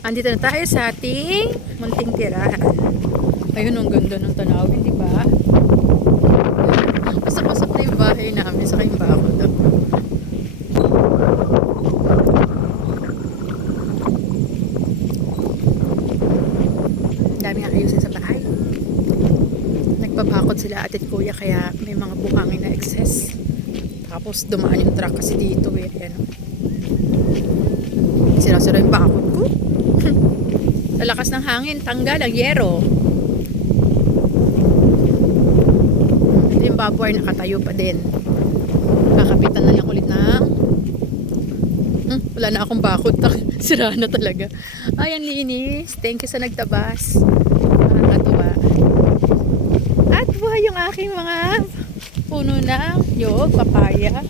Andito na tayo sa ating munting tirahan. Ayun, ang ganda ng tanawin, di ba? Pasok-pasok na yung bahay namin sa kayong bakod. Ang dami nga ayusin sa bahay. Nagpabakod sila atit kuya kaya may mga buhangin na excess. Tapos dumaan yung truck kasi dito eh. Ayan. oh. Sira-sira yung bakod ko. Lakas ng hangin, tanggal ang yero. Ito yung barbwire nakatayo pa din. Kakapitan na lang ulit ng Hmm, wala na akong bakod. Sira na talaga. Ay, ang linis. Thank you sa nagtabas. Nakakatuwa. At buhay yung aking mga puno ng yog, papaya.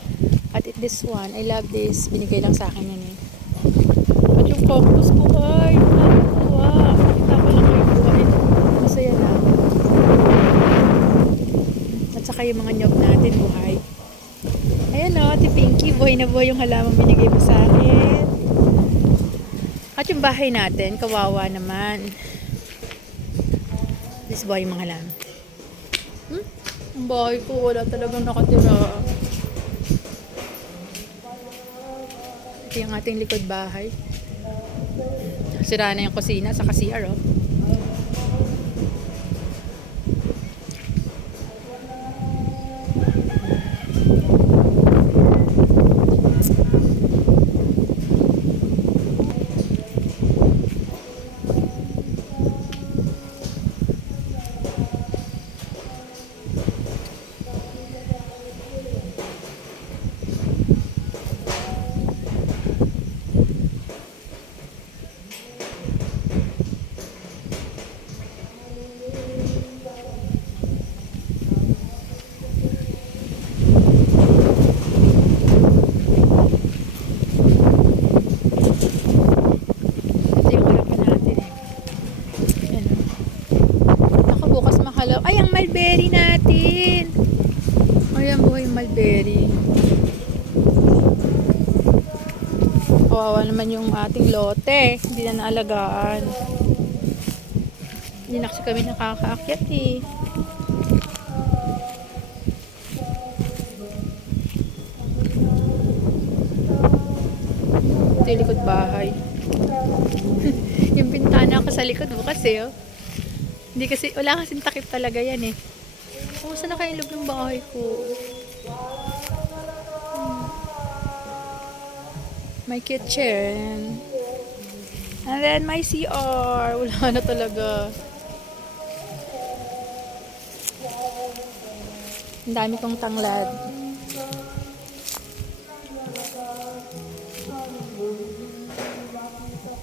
At this one, I love this. Binigay lang sa akin yan eh. At yung cactus buhay. Nakakatuwa. Kita ko lang kayo buhay. Masaya na. At saka yung mga nyog natin buhay. Ayan o, Ate Pinky, buhay na buhay yung halamang binigay mo sa akin. At yung bahay natin, kawawa naman. This buhay yung mga halaman. Hmm? Ang bahay ko, wala talagang nakatira. Ito yung ating likod bahay. Sira na yung kusina sa CR, oh. Mahalaw. Ay, ang mulberry natin. Ay, ang buhay mulberry. Kawawa naman yung ating lote. Hindi na naalagaan. Hindi na kasi kami nakakaakyat eh. Ito yung likod bahay. yung bintana ko sa likod bukas eh, oh. Hindi kasi, wala kasing takip talaga yan eh. Kumusta na kayo yung bahay ko? Hmm. My kitchen. And then my CR. Wala na talaga. Ang dami kong tanglad.